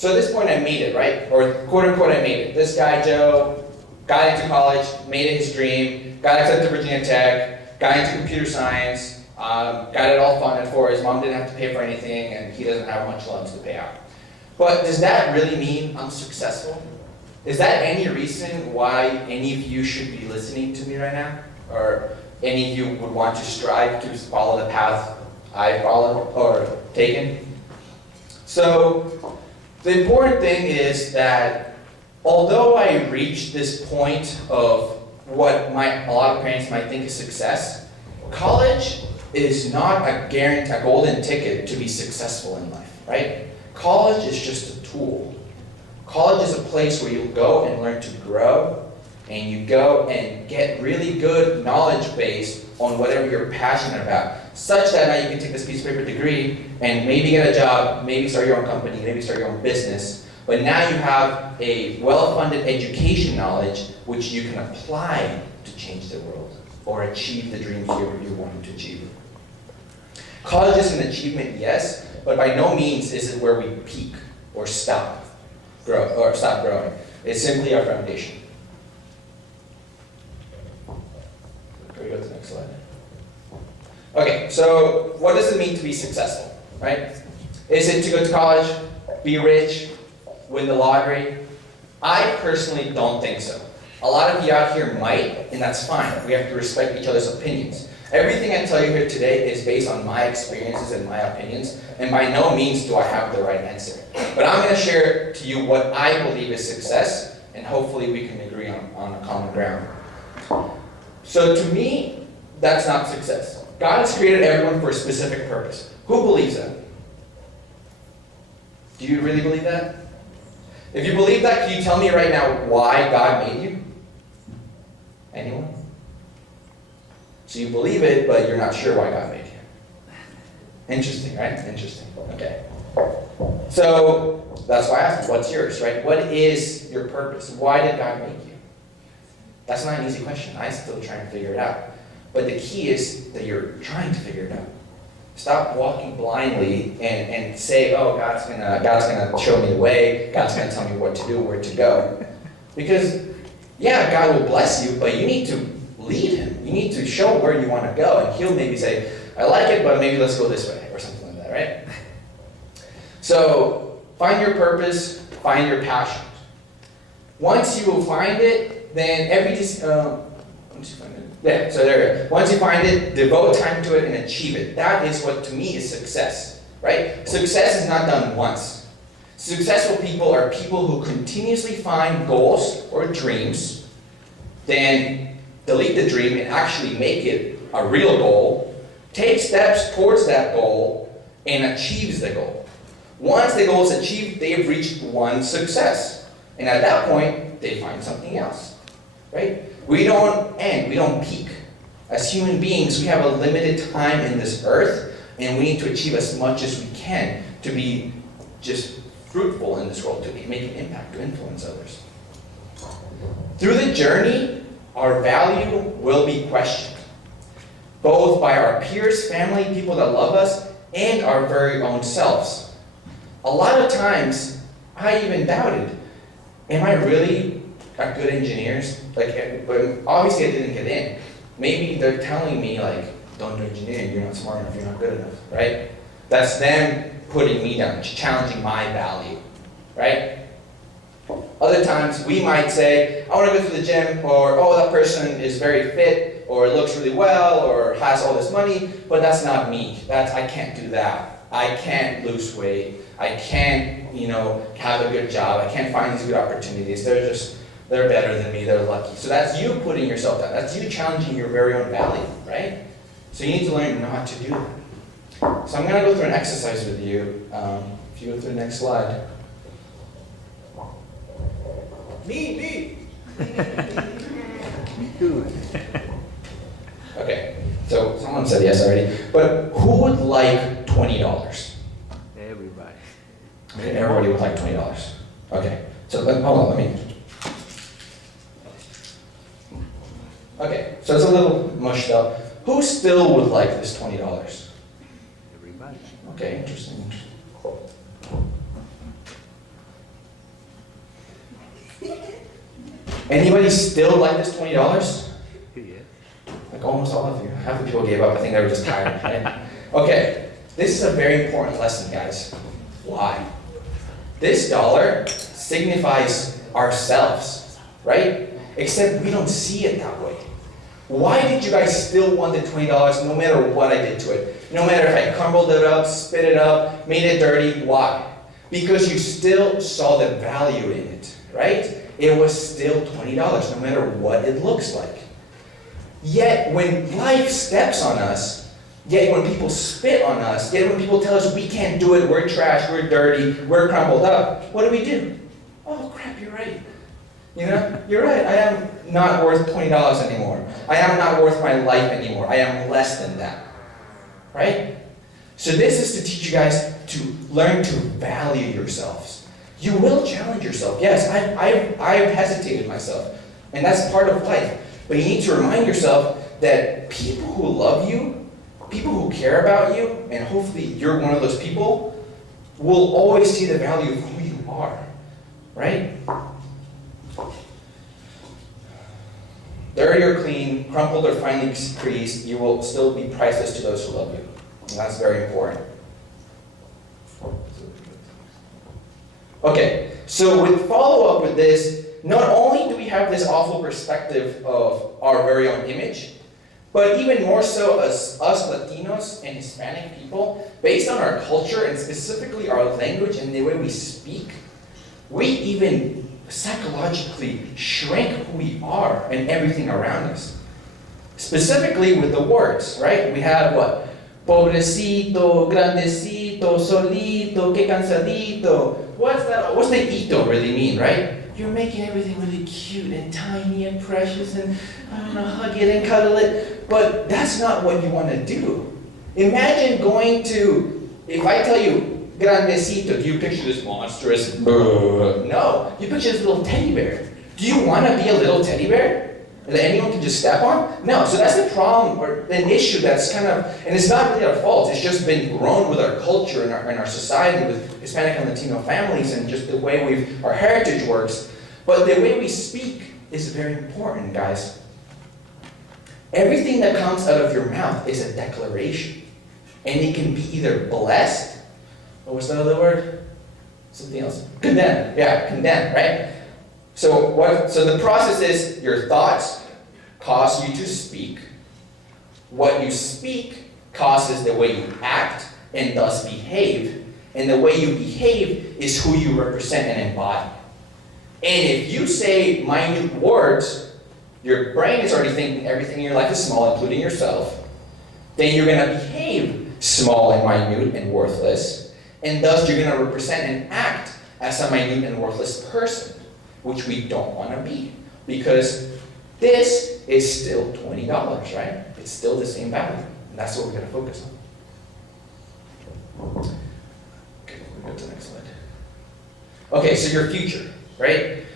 So at this point I made it, right? Or quote unquote I made it. This guy, Joe, got into college, made it his dream, got accepted to Virginia Tech, got into computer science, got it all funded for. His mom didn't have to pay for anything, and he doesn't have much loans to pay out. But does that really mean I'm successful? Is that any reason why any of you should be listening to me right now? Or any of you would want to strive to follow the path I followed or taken? So the important thing is that although I reached this point of what a lot of parents might think is success, college is not a guarantee, a golden ticket to be successful in life, right? College is just a tool. College is a place where you go and learn to grow, and you go and get really good knowledge base on whatever you're passionate about, such that now you can take this piece of paper degree and maybe get a job, maybe start your own company, maybe start your own business. But now you have a well-funded education knowledge which you can apply to change the world or achieve the dreams you're wanting to achieve. College is an achievement, yes, but by no means is it where we peak or stop growing. It's simply our foundation. Can we go to the next slide? Okay, so what does it mean to be successful, right? Is it to go to college, be rich, win the lottery? I personally don't think so. A lot of you out here might, and that's fine. We have to respect each other's opinions. Everything I tell you here today is based on my experiences and my opinions, and by no means do I have the right answer. But I'm going to share to you what I believe is success, and hopefully we can agree on a common ground. So to me, that's not success. God has created everyone for a specific purpose. Who believes that? Do you really believe that? If you believe that, can you tell me right now why God made you? Anyone? So you believe it, but you're not sure why God made you. Interesting, right? Interesting. Okay. So that's why I asked, what's yours, right? What is your purpose? Why did God make you? That's not an easy question. I'm still trying to figure it out. But the key is that you're trying to figure it out. Stop walking blindly and say, oh, God's gonna show me the way. God's gonna tell me what to do, where to go. Because, yeah, God will bless you, but you need to lead him. You need to show where you want to go, and he'll maybe say, I like it, but maybe let's go this way, or something like that, right? So, find your purpose, find your passion. Once you will find it, then once you find it, devote time to it and achieve it. That is what, to me, is success, right? Success is not done once. Successful people are people who continuously find goals or dreams, then delete the dream and actually make it a real goal, take steps towards that goal, and achieves the goal. Once the goal is achieved, they have reached one success. And at that point, they find something else, right? We don't end, we don't peak. As human beings, we have a limited time in this earth, and we need to achieve as much as we can to be just fruitful in this world, to make an impact, to influence others. Through the journey, our value will be questioned, both by our peers, family, people that love us, and our very own selves. A lot of times, I even doubted, am I really a good engineer? Obviously I didn't get in. Maybe they're telling me, don't do engineering, you're not smart enough, you're not good enough, right? That's them putting me down, challenging my value, right? Other times we might say, I want to go to the gym, or, oh, that person is very fit, or looks really well, or has all this money, but that's not me. I can't do that. I can't lose weight. I can't, have a good job. I can't find these good opportunities. They're better than me. They're lucky. So that's you putting yourself down. That's you challenging your very own value, right? So you need to learn not to do that. So I'm going to go through an exercise with you. If you go through the next slide. Me. Me too. Okay, so someone said yes already. But who would like $20? Everybody. Okay, everybody would like $20. Okay, so hold on, let me. Okay, so it's a little mushed up. Who still would like this $20? Everybody. Okay, interesting. Anybody still like this $20? Like almost all of you. Half the people gave up. I think they were just tired. Right? Okay, this is a very important lesson, guys. Why? This dollar signifies ourselves, right? Except we don't see it that way. Why did you guys still want the $20 no matter what I did to it? No matter if I crumbled it up, spit it up, made it dirty, why? Because you still saw the value in it, right? It was still $20 no matter what it looks like. Yet when life steps on us, yet when people spit on us, yet when people tell us we can't do it, we're trash, we're dirty, we're crumbled up, what do? Oh crap, you're right. You know, you're right, I am not worth $20 anymore. I am not worth my life anymore. I am less than that. Right? So this is to teach you guys to learn to value yourselves. You will challenge yourself. Yes, I've hesitated myself. And that's part of life. But you need to remind yourself that people who love you, people who care about you, and hopefully you're one of those people, will always see the value of who you are. Right? Dirty or clean, crumpled or finely creased, you will still be priceless to those who love you. And that's very important. Okay, so with follow-up with this, not only do we have this awful perspective of our very own image, but even more so as us Latinos and Hispanic people, based on our culture and specifically our language and the way we speak, we even psychologically shrink who we are and everything around us. Specifically with the words, right? We have what? Pobrecito, grandecito, solito, que cansadito. What's that? What's the ito really mean, right? You're making everything really cute and tiny and precious and, I don't know, hug it and cuddle it. But that's not what you want to do. Imagine going to, if I tell you, grandecito, do you picture this monstrous, no, you picture this little teddy bear. Do you want to be a little teddy bear that anyone can just step on? No, so that's the problem, or an issue that's kind of, and it's not really our fault, it's just been grown with our culture and our society with Hispanic and Latino families and just the way our heritage works. But the way we speak is very important, guys. Everything that comes out of your mouth is a declaration. And it can be either blessed, what was the other word? Something else. Condemn. Yeah, condemn, right? So the process is your thoughts cause you to speak. What you speak causes the way you act and thus behave. And the way you behave is who you represent and embody. And if you say minute words, your brain is already thinking everything in your life is small, including yourself. Then you're going to behave small and minute and worthless. And thus you're going to represent and act as a minute and worthless person, which we don't want to be. Because this is still $20, right? It's still the same value. And that's what we're going to focus on. Okay, we'll go to the next slide. Okay, so your future, right?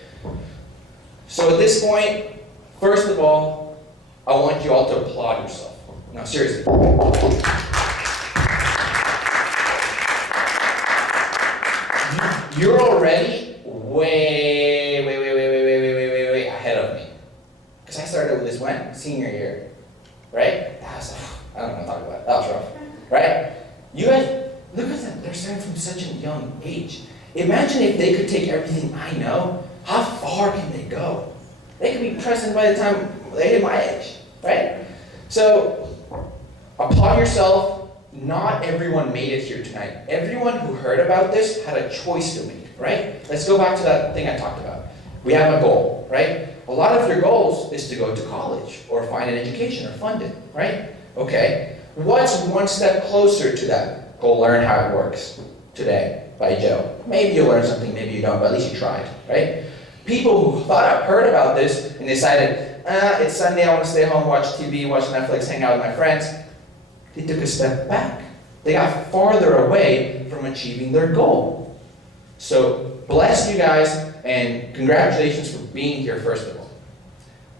So at this point, first of all, I want you all to applaud yourself. No, seriously. You're already way ahead of me. Because I started with this when? Senior year. Right? That was, I don't know what to talk about. That was rough. Right? You guys, look at them. They're starting from such a young age. Imagine if they could take everything I know. How far can they go? They could be president by the time they hit my age. Right? So, applaud yourself. Not everyone made it here tonight. Everyone who heard about this had a choice to make, right? Let's go back to that thing I talked about. We have a goal, right? A lot of your goals is to go to college or find an education or fund it, right? Okay. What's one step closer to that? Go learn how it works today by Joe. Maybe you learned something, maybe you don't, but at least you tried, right? People who heard about this and decided, it's Sunday, I want to stay home, watch TV, watch Netflix, hang out with my friends. They took a step back. They got farther away from achieving their goal. So, bless you guys, and congratulations for being here, first of all.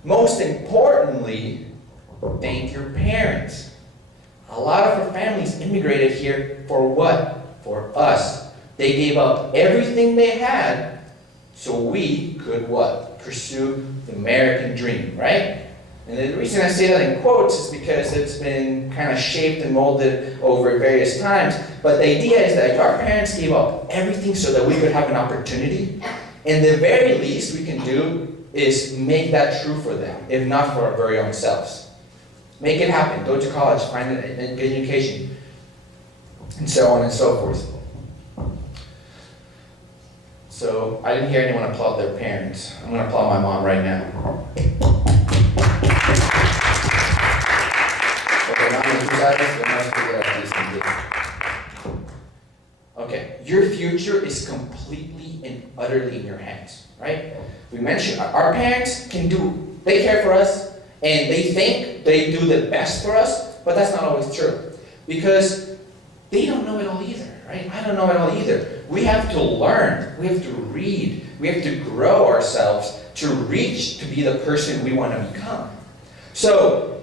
Most importantly, thank your parents. A lot of our families immigrated here for what? For us. They gave up everything they had so we could what? Pursue the American dream, right? And the reason I say that in quotes is because it's been kind of shaped and molded over various times. But the idea is that our parents gave up everything so that we could have an opportunity. And the very least we can do is make that true for them, if not for our very own selves. Make it happen. Go to college, find an education, and so on and so forth. So I didn't hear anyone applaud their parents. I'm going to applaud my mom right now. Okay, your future is completely and utterly in your hands, right? We mentioned our parents they care for us, and they think they do the best for us, but that's not always true. Because they don't know it all either, right? I don't know it all either. We have to learn, we have to read, we have to grow ourselves to reach to be the person we want to become. So,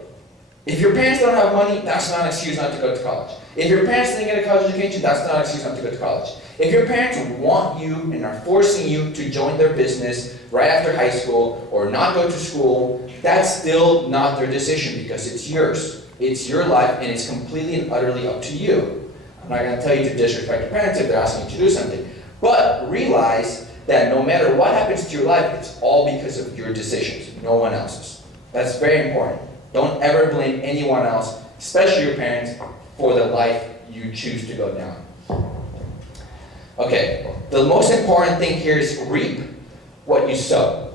if your parents don't have money, that's not an excuse not to go to college. If your parents didn't get a college education, that's not an excuse not to go to college. If your parents want you and are forcing you to join their business right after high school or not go to school, that's still not their decision because it's yours. It's your life and it's completely and utterly up to you. I'm not going to tell you to disrespect your parents if they're asking you to do something. But realize that no matter what happens to your life, it's all because of your decisions, no one else's. That's very important. Don't ever blame anyone else, especially your parents, for the life you choose to go down. Okay, the most important thing here is reap what you sow.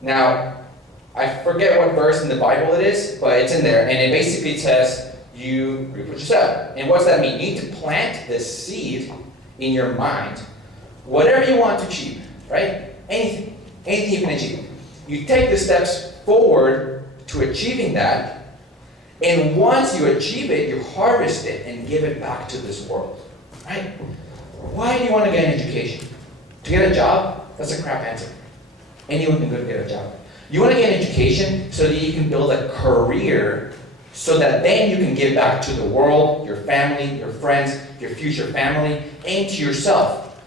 Now, I forget what verse in the Bible it is, but it's in there, and it basically says, you reap what you sow. And what does that mean? You need to plant this seed in your mind, whatever you want to achieve, right? Anything you can achieve. You take the steps forward to achieving that, and once you achieve it, you harvest it and give it back to this world, right? Why do you want to get an education? To get a job? That's a crap answer. Anyone can go to get a job. You want to get an education so that you can build a career so that then you can give back to the world, your family, your friends, your future family, and to yourself.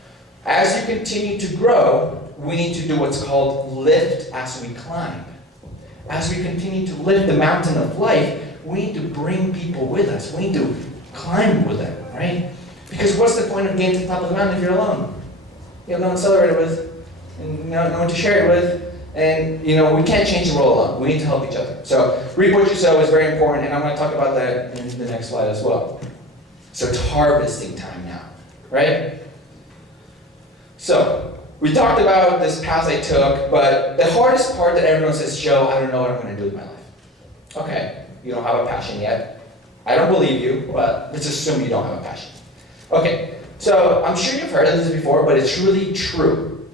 As you continue to grow, we need to do what's called lift as we climb. As we continue to lift the mountain of life, we need to bring people with us. We need to climb with them, right? Because what's the point of getting to the top of the mountain if you're alone? You have no one to celebrate it with, and no one to share it with, and we can't change the world alone. We need to help each other. So reap what you sow is very important, and I'm going to talk about that in the next slide as well. So it's harvesting time now, right? So we talked about this path I took, but the hardest part that everyone says, Joe, I don't know what I'm going to do with my life. Okay, you don't have a passion yet. I don't believe you, but let's assume you don't have a passion. Okay, so I'm sure you've heard of this before, but it's really true.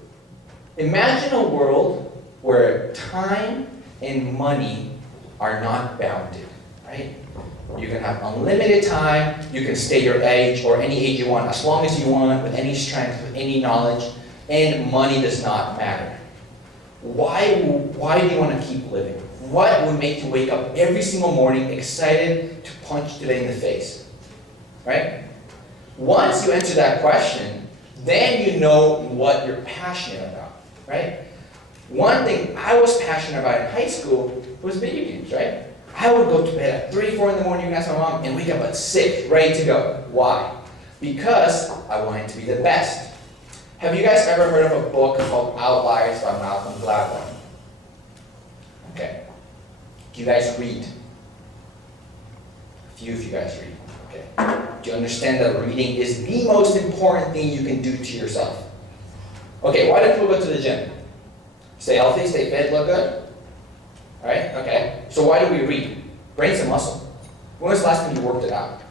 Imagine a world where time and money are not bounded, right? You can have unlimited time, you can stay your age or any age you want, as long as you want, with any strength, with any knowledge, and money does not matter. Why do you want to keep living? What would make you wake up every single morning excited to punch today in the face? Right? Once you answer that question, then you know what you're passionate about, right? One thing I was passionate about in high school was video games, right? I would go to bed at 3, 4 in the morning, you can ask my mom, and wake up at 6, ready to go. Why? Because I wanted to be the best. Have you guys ever heard of a book called Outliers by Malcolm Gladwell? Okay. Do you guys read? A few of you guys read. Okay. Do you understand that reading is the most important thing you can do to yourself? Okay, why do people go to the gym? Stay healthy, stay fit, look good? Right? Okay. So why do we read? Brain's a muscle. When was the last time you worked it out?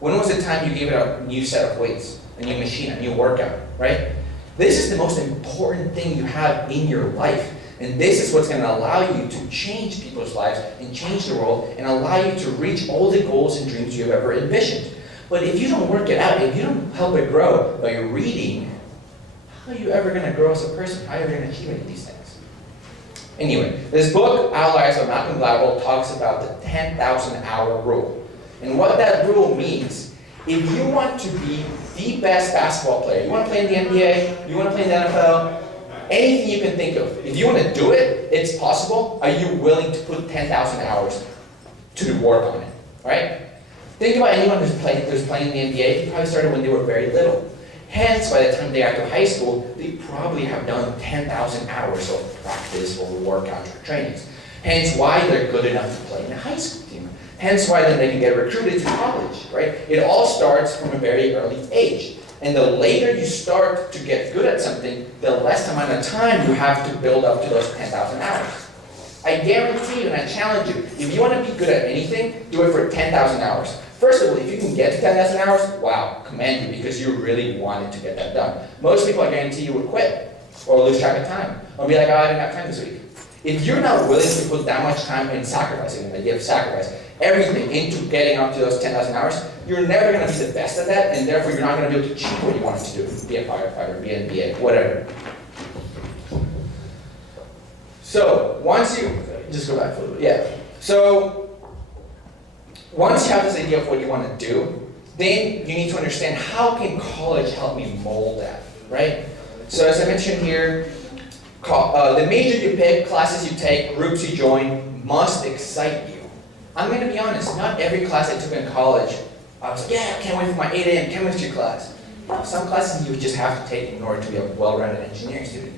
When was the time you gave it a new set of weights, a new machine, a new workout, right? This is the most important thing you have in your life. And this is what's going to allow you to change people's lives and change the world and allow you to reach all the goals and dreams you've ever envisioned. But if you don't work it out, if you don't help it grow by reading, how are you ever going to grow as a person? How are you going to achieve any of these things? Anyway, this book, Outliers by Malcolm Gladwell, talks about the 10,000-hour rule. And what that rule means, if you want to be the best basketball player, you want to play in the NBA, you want to play in the NFL, Anything you can think of. If you want to do it, it's possible. Are you willing to put 10,000 hours to work on it? Right? Think about anyone who's playing in the NBA. They probably started when they were very little. Hence, by the time they got to high school, they probably have done 10,000 hours of practice or workouts or trainings. Hence why they're good enough to play in a high school team. Hence why then they can get recruited to college, right? It all starts from a very early age. And the later you start to get good at something, the less amount of time you have to build up to those 10,000 hours. I guarantee you and I challenge you, if you want to be good at anything, do it for 10,000 hours. First of all, if you can get to 10,000 hours, wow, commend you because you really wanted to get that done. Most people, I guarantee you, would quit or lose track of time or be like, oh, I didn't have time this week. If you're not willing to put that much time in sacrificing, the idea of sacrifice, everything into getting up to those 10,000 hours, you're never going to be the best at that, and therefore you're not going to be able to achieve what you wanted to do. Be a firefighter, be an MBA, whatever. So, once you, just go back for a little bit, yeah. So, once you have this idea of what you want to do, then you need to understand how can college help me mold that, right? So as I mentioned here, the major you pick, classes you take, groups you join, must excite you. I'm going to be honest, not every class I took in college, I was like, yeah, I can't wait for my 8 a.m. chemistry class. No, some classes you just have to take in order to be a well-rounded engineering student.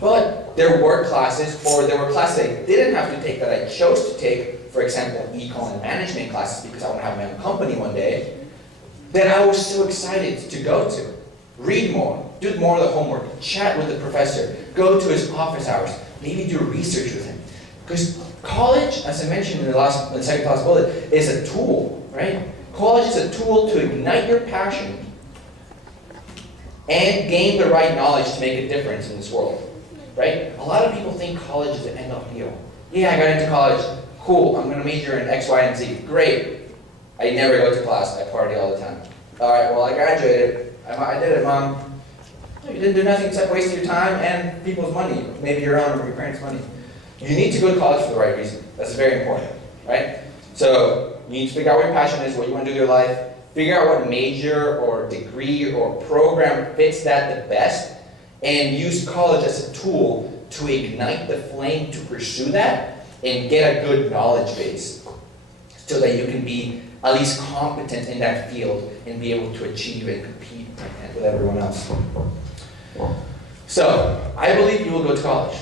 But there were classes, or there were classes I didn't have to take that I chose to take, for example, econ and management classes because I want to have my own company one day, that I was so excited to go to. Read more, do more of the homework, chat with the professor, go to his office hours, maybe do research with him. Because college, as I mentioned in the second class bullet, is a tool, right? College is a tool to ignite your passion and gain the right knowledge to make a difference in this world, right? A lot of people think college is the end-all be-all. Yeah, I got into college, cool, I'm going to major in X, Y, and Z, great. I never go to class, I party all the time. All right, well, I graduated. I did it, Mom. You didn't do nothing except waste your time and people's money, maybe your own or your parents' money. You need to go to college for the right reason. That's very important, right? So you need to figure out what your passion is, what you want to do with your life, figure out what major or degree or program fits that the best, and use college as a tool to ignite the flame to pursue that and get a good knowledge base so that you can be at least competent in that field and be able to achieve and compete with everyone else. So, I believe you will go to college.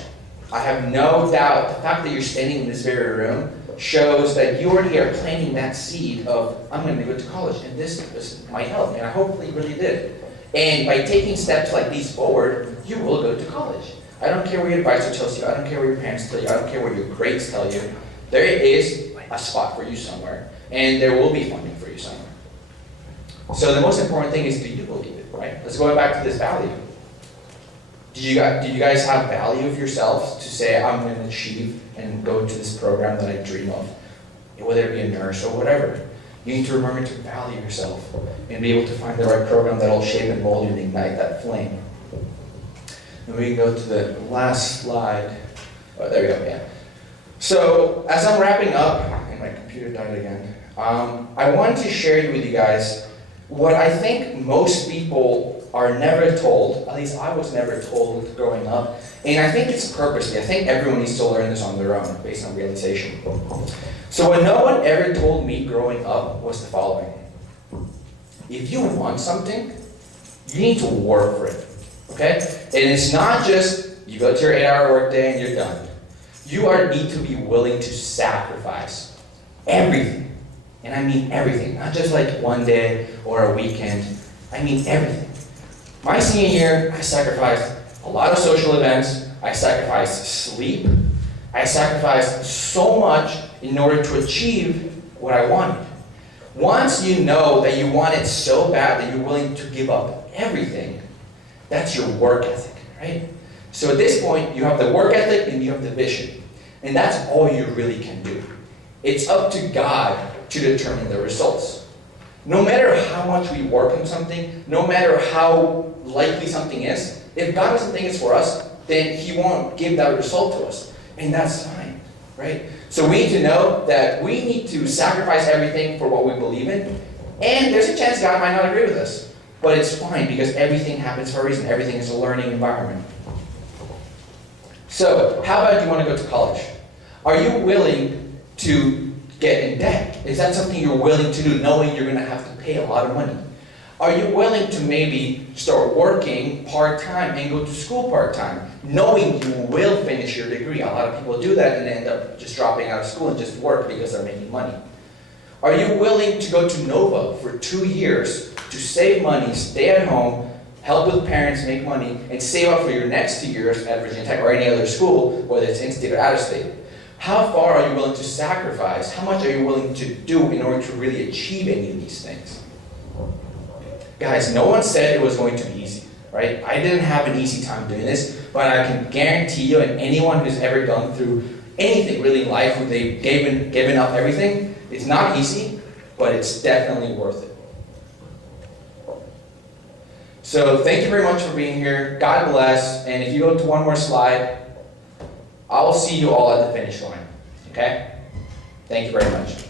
I have no doubt the fact that you're standing in this very room shows that you already are planting that seed of, I'm going to go to college, and this might help, and I hopefully really did. And by taking steps like these forward, you will go to college. I don't care what your advisor tells you, I don't care what your parents tell you, I don't care what your grades tell you. There is a spot for you somewhere, and there will be funding for you somewhere. So the most important thing is, do you believe it, right? Let's go back to this value. Do you guys have value of yourselves to say, I'm going to achieve and go to this program that I dream of? Whether it be a nurse or whatever. You need to remember to value yourself and be able to find the right program that will shape and mold you and ignite that flame. And we can go to the last slide. Oh, there we go, yeah. So, as I'm wrapping up, and my computer died again, I wanted to share with you guys what I think most people are never told, at least I was never told growing up, and I think it's purposely. I think everyone needs to learn this on their own, based on realization. So what no one ever told me growing up was the following. If you want something, you need to work for it, okay? And it's not just, you go to your 8-hour workday and you're done. You need to be willing to sacrifice everything. And I mean everything, not just like one day or a weekend. I mean everything. My senior year, I sacrificed a lot of social events. I sacrificed sleep. I sacrificed so much in order to achieve what I wanted. Once you know that you want it so bad that you're willing to give up everything, that's your work ethic, right? So at this point, you have the work ethic and you have the vision. And that's all you really can do. It's up to God to determine the results. No matter how much we work on something, no matter how likely something is, if God doesn't think it's for us, then He won't give that result to us. And that's fine, right? So we need to know that we need to sacrifice everything for what we believe in. And there's a chance God might not agree with us. But it's fine because everything happens for a reason. Everything is a learning environment. So, how about you want to go to college? Are you willing to get in debt? Is that something you're willing to do, knowing you're going to have to pay a lot of money? Are you willing to maybe start working part-time and go to school part-time, knowing you will finish your degree? A lot of people do that and end up just dropping out of school and just work because they're making money. Are you willing to go to Nova for 2 years to save money, stay at home, help with parents, make money, and save up for your next 2 years at Virginia Tech or any other school, whether it's in-state or out-of-state? How far are you willing to sacrifice? How much are you willing to do in order to really achieve any of these things? Guys, no one said it was going to be easy, right? I didn't have an easy time doing this, but I can guarantee you, and anyone who's ever gone through anything really in life where they've given up everything, it's not easy, but it's definitely worth it. So thank you very much for being here. God bless. And if you go to one more slide, I will see you all at the finish line. Okay? Thank you very much.